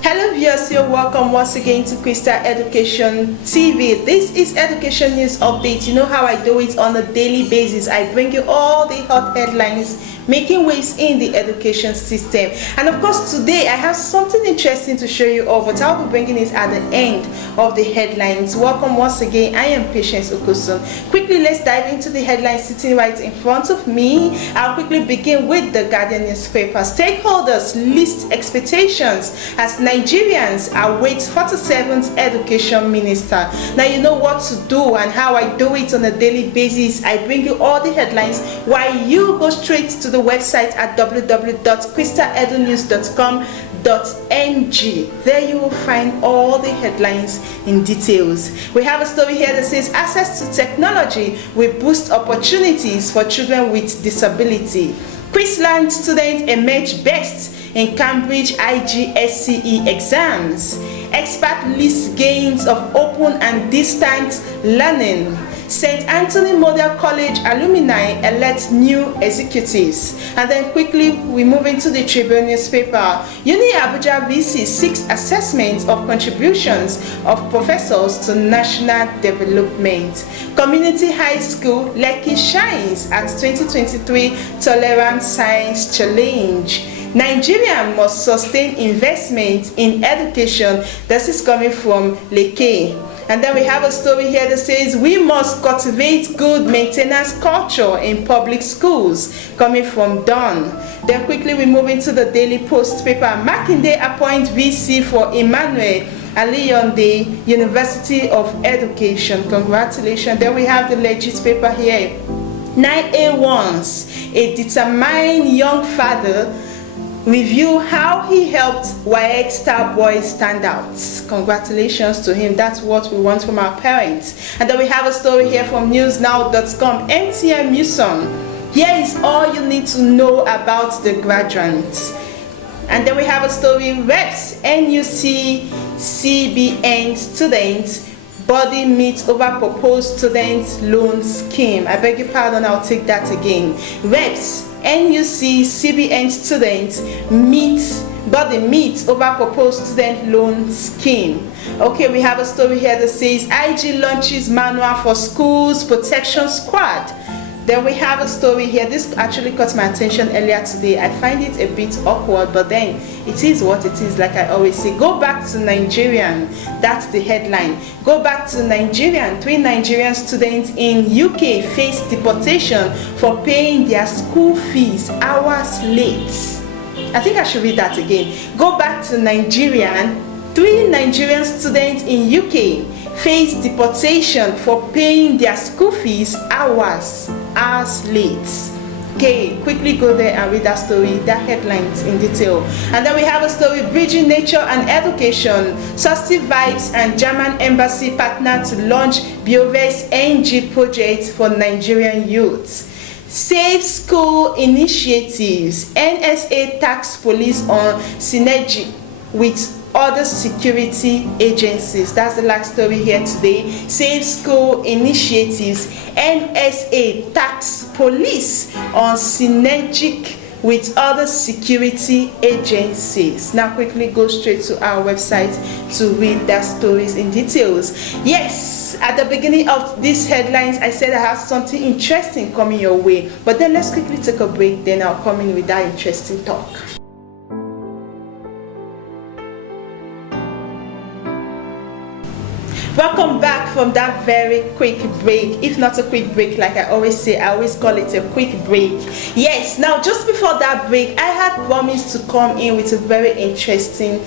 Hello viewers, you're welcome once again to Crystal Education TV. This is Education News Update. You know how I do it on a daily basis. I bring you all the hot headlines making waves in the education system. And of course today I have something interesting to show you all, but I'll be bringing it at the end of the headlines. Welcome once again. I am Patience Okosun. Quickly, let's dive into the headlines sitting right in front of me. I'll quickly begin with the Guardian newspaper. Stakeholders list expectations as Nigerians await 47th education minister. Now you know what to do and how I do it on a daily basis. I bring you all the headlines while you go straight to the website at www.crystaledunews.com.ng. There you will find all the headlines in details. We have a story here that says access to technology will boost opportunities for children with disability. Queensland students emerge best in Cambridge IGCSE exams. Expert lists gains of open and distance learning. St. Anthony Model College alumni elect new executives. And then quickly we move into the Tribune newspaper. Uni Abuja VC seeks assessment of contributions of professors to national development. Community High School Lekki shines at 2023 Tolerant Science Challenge. Nigeria must sustain investment in education. This is coming from Lekki. And then we have a story here that says we must cultivate good maintenance culture in public schools, coming from Don. Then quickly we move into the Daily Post paper. Makinde appoint VC for Emmanuel Aliyonde University of Education. Congratulations. Then we have the Legit paper here. 9A1s, a determined young father review how he helped WAEC star boy standouts. Congratulations to him. That's what we want from our parents. And then we have a story here from newsnow.com. MTN Muson. Here is all you need to know about the graduates. And then we have a story. Reps NUC CBN students body meets over proposed student loan scheme. I beg your pardon, I'll take that again. Reps NUC CBN students body meets over proposed student loan scheme. Okay, we have a story here that says IG launches manual for schools protection squad. Then we have a story here. This actually caught my attention earlier today. I find it a bit awkward, but then it is what it is, like I always say. Go back to Nigerian. That's the headline. Go back to Nigerian. 3 Nigerian students in UK face deportation for paying their school fees hours late. I think I should read that again. Go back to Nigerian. 3 Nigerian students in UK face deportation for paying their school fees hours late. Okay, quickly go there and read that story, that headlines in detail. And then we have a story, Bridging Nature and Education. Susty Vibes and German Embassy partner to launch Bioverse NG project for Nigerian youths. Safe School Initiatives. NSA tax police on synergy with other security agencies. That's the last story here today. Safe School Initiatives. NSA tax police on synergic with other security agencies. Now quickly go straight to our website to read that stories in details. Yes, at the beginning of these headlines I said I have something interesting coming your way, but then let's quickly take a break, then I'll come in with that interesting talk. Welcome back from that very quick break. If not a quick break, like I always say, I always call it a quick break. Yes, now just before that break, I had promised to come in with a very interesting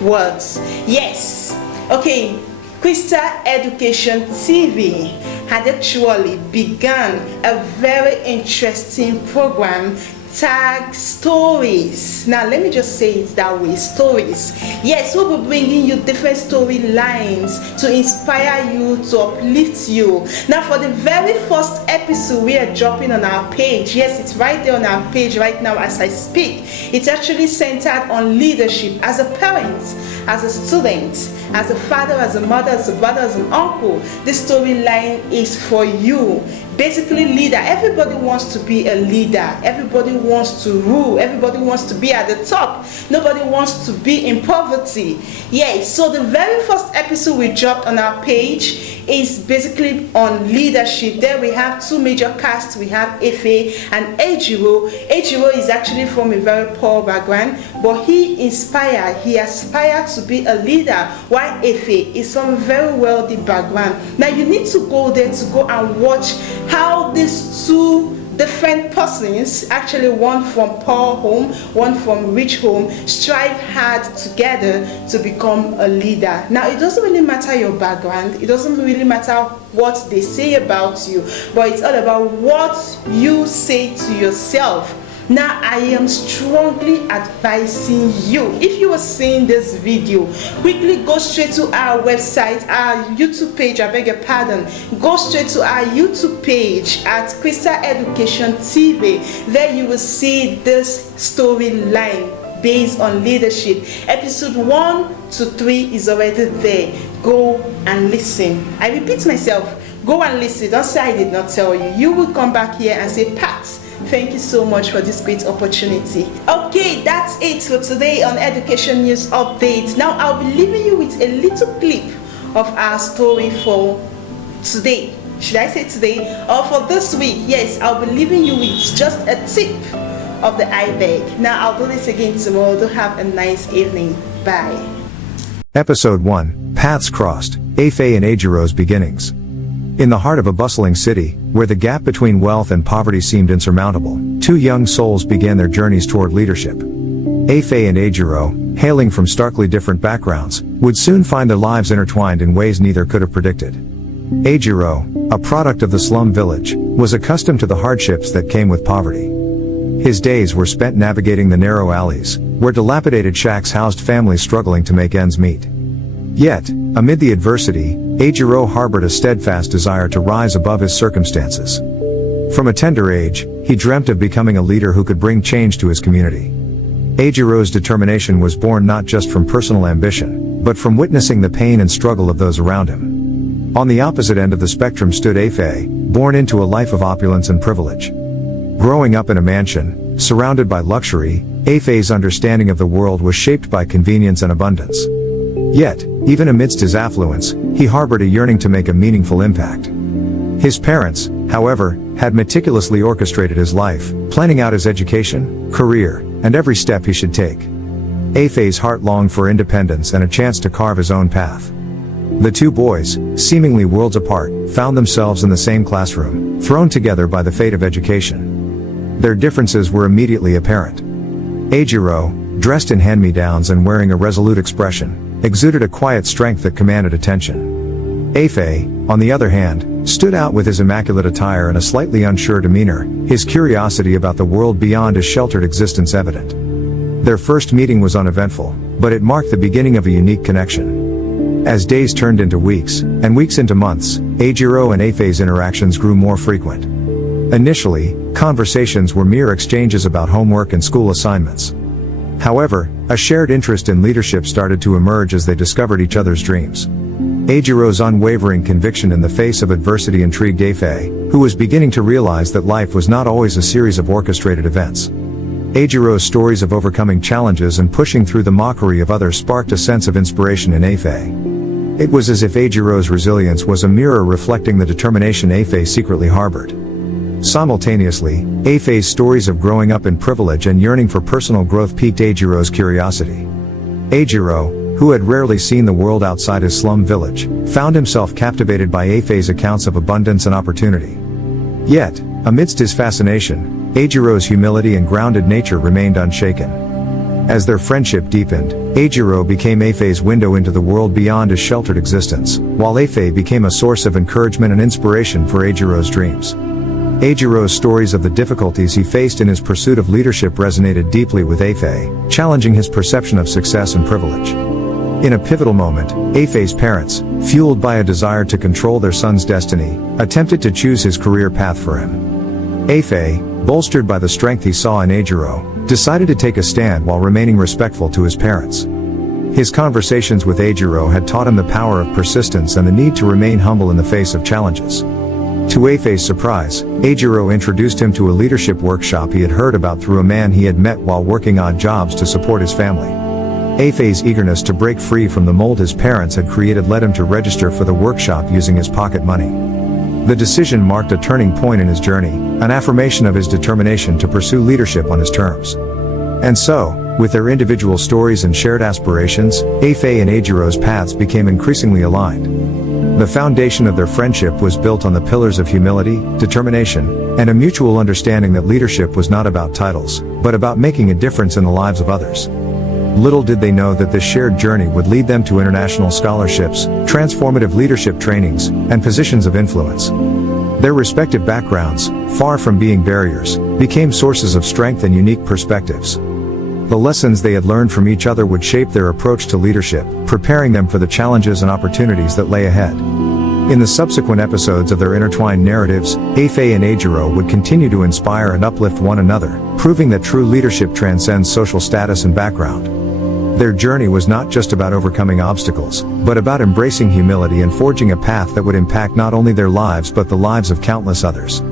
words. Yes, okay, Crystal Education TV had actually begun a very interesting program tag stories. Now let me just say it that way, stories. Yes, we'll be bringing you different storylines to inspire you, to uplift you. Now for the very first episode we are dropping on our page, yes, it's right there on our page right now as I speak. It's actually centered on leadership. As a parent, as a student, as a father, as a mother, as a brother, as an uncle. This storyline is for you. Basically, leader. Everybody wants to be a leader. Everybody wants to rule. Everybody wants to be at the top. Nobody wants to be in poverty. Yes, so the very first episode we dropped on our page is basically on leadership. There we have two major casts. We have Efe and Ejiro. Ejiro is actually from a very poor background, but he aspired to be a leader, while Efe is from a very wealthy background. Now you need to go there to go and watch how these two different persons, actually one from poor home, one from rich home, strive hard together to become a leader. Now it doesn't really matter your background, it doesn't really matter what they say about you, but it's all about what you say to yourself. Now I am strongly advising you, if you are seeing this video, quickly go straight to our website, our YouTube page, I beg your pardon. Go straight to our YouTube page at Crystal Education TV. There you will see this storyline based on leadership. Episode 1 to 3 is already there. Go and listen. I repeat myself, go and listen. Don't say I did not tell you. You will come back here and say, Pat, thank you so much for this great opportunity. Okay, that's it for today on Education News Update. Now I'll be leaving you with a little clip of our story for today. Should I say today or for this week? Yes, I'll be leaving you with just a tip of the iBeg. Now I'll do this again tomorrow. Do have a nice evening. Bye. Episode 1, Paths Crossed, Efe and Ejiro's Beginnings. In the heart of a bustling city, where the gap between wealth and poverty seemed insurmountable, two young souls began their journeys toward leadership. Efe and Ejiro, hailing from starkly different backgrounds, would soon find their lives intertwined in ways neither could have predicted. Ejiro, a product of the slum village, was accustomed to the hardships that came with poverty. His days were spent navigating the narrow alleys, where dilapidated shacks housed families struggling to make ends meet. Yet, amid the adversity, Ejiro harbored a steadfast desire to rise above his circumstances. From a tender age, he dreamt of becoming a leader who could bring change to his community. Ejiro's determination was born not just from personal ambition, but from witnessing the pain and struggle of those around him. On the opposite end of the spectrum stood Efe, born into a life of opulence and privilege. Growing up in a mansion, surrounded by luxury, Efe's understanding of the world was shaped by convenience and abundance. Yet, even amidst his affluence, he harbored a yearning to make a meaningful impact. His parents, however, had meticulously orchestrated his life, planning out his education, career, and every step he should take. Efe's heart longed for independence and a chance to carve his own path. The two boys, seemingly worlds apart, found themselves in the same classroom, thrown together by the fate of education. Their differences were immediately apparent. Ejiro, dressed in hand-me-downs and wearing a resolute expression, exuded a quiet strength that commanded attention. Efe, on the other hand, stood out with his immaculate attire and a slightly unsure demeanor, his curiosity about the world beyond his sheltered existence evident. Their first meeting was uneventful, but it marked the beginning of a unique connection. As days turned into weeks, and weeks into months, Ejiro and Efe's interactions grew more frequent. Initially, conversations were mere exchanges about homework and school assignments. However, a shared interest in leadership started to emerge as they discovered each other's dreams. Ejiro's unwavering conviction in the face of adversity intrigued Efe, who was beginning to realize that life was not always a series of orchestrated events. Ejiro's stories of overcoming challenges and pushing through the mockery of others sparked a sense of inspiration in Efe. It was as if Ejiro's resilience was a mirror reflecting the determination Efe secretly harbored. Simultaneously, Efe's stories of growing up in privilege and yearning for personal growth piqued Ejiro's curiosity. Ejiro, who had rarely seen the world outside his slum village, found himself captivated by Efe's accounts of abundance and opportunity. Yet, amidst his fascination, Ejiro's humility and grounded nature remained unshaken. As their friendship deepened, Ejiro became Efe's window into the world beyond his sheltered existence, while Efe became a source of encouragement and inspiration for Ejiro's dreams. Ejiro's stories of the difficulties he faced in his pursuit of leadership resonated deeply with Efe, challenging his perception of success and privilege. In a pivotal moment, Efe's parents, fueled by a desire to control their son's destiny, attempted to choose his career path for him. Efe, bolstered by the strength he saw in Ejiro, decided to take a stand while remaining respectful to his parents. His conversations with Eijiro had taught him the power of persistence and the need to remain humble in the face of challenges. To Eifei's surprise, Eijiro introduced him to a leadership workshop he had heard about through a man he had met while working odd jobs to support his family. Eifei's eagerness to break free from the mold his parents had created led him to register for the workshop using his pocket money. The decision marked a turning point in his journey, an affirmation of his determination to pursue leadership on his terms. And so, with their individual stories and shared aspirations, Eifei and Eijiro's paths became increasingly aligned. The foundation of their friendship was built on the pillars of humility, determination, and a mutual understanding that leadership was not about titles, but about making a difference in the lives of others. Little did they know that this shared journey would lead them to international scholarships, transformative leadership trainings, and positions of influence. Their respective backgrounds, far from being barriers, became sources of strength and unique perspectives. The lessons they had learned from each other would shape their approach to leadership, preparing them for the challenges and opportunities that lay ahead. In the subsequent episodes of their intertwined narratives, Eifei and Eijiro would continue to inspire and uplift one another, proving that true leadership transcends social status and background. Their journey was not just about overcoming obstacles, but about embracing humility and forging a path that would impact not only their lives but the lives of countless others.